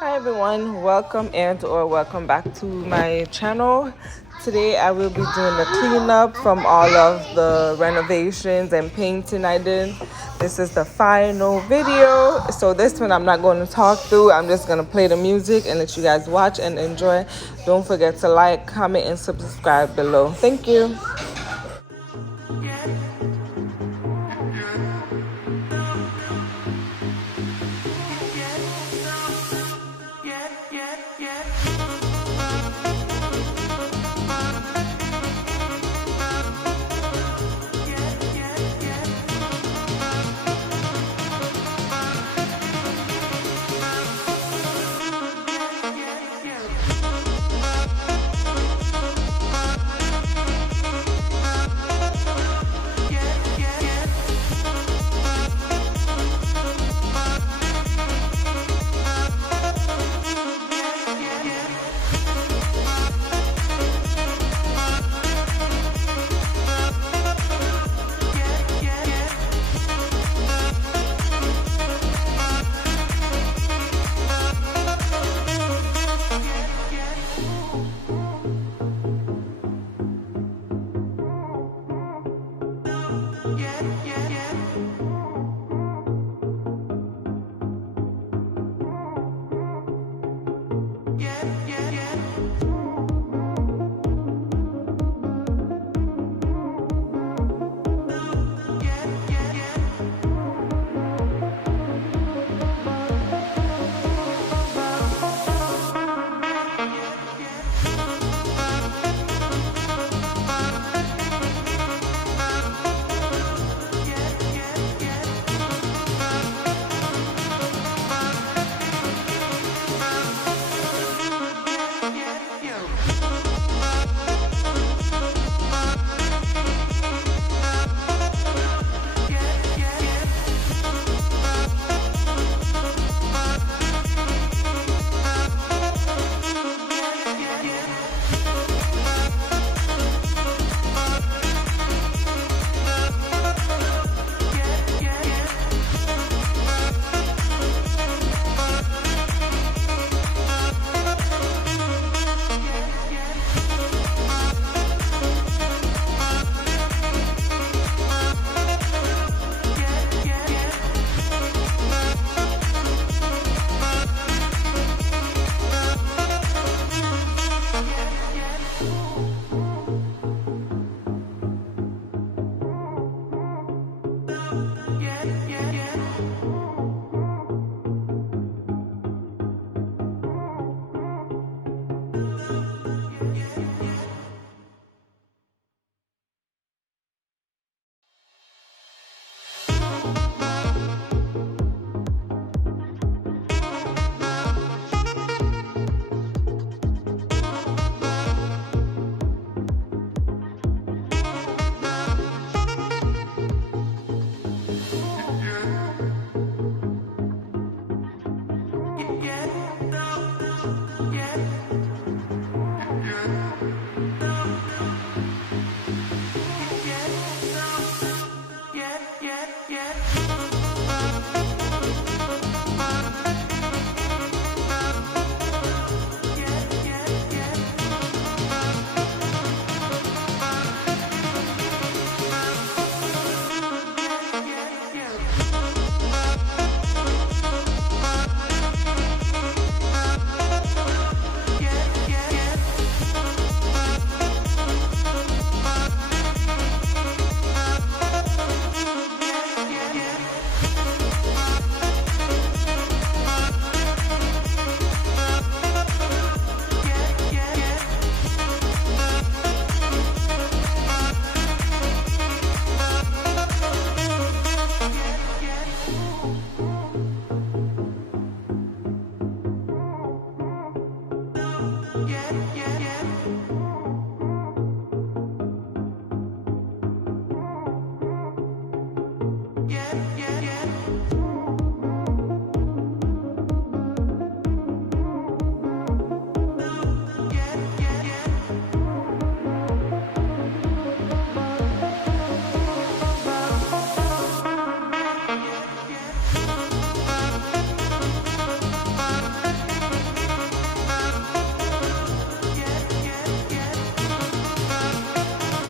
Hi everyone, welcome back to my channel. Today I will be doing the cleanup from all of the renovations and painting I did. This is the final video, so this one I'm not going to talk through. I'm just going to play the music and let you guys watch and enjoy. Don't forget to like, comment, and subscribe below. Thank you.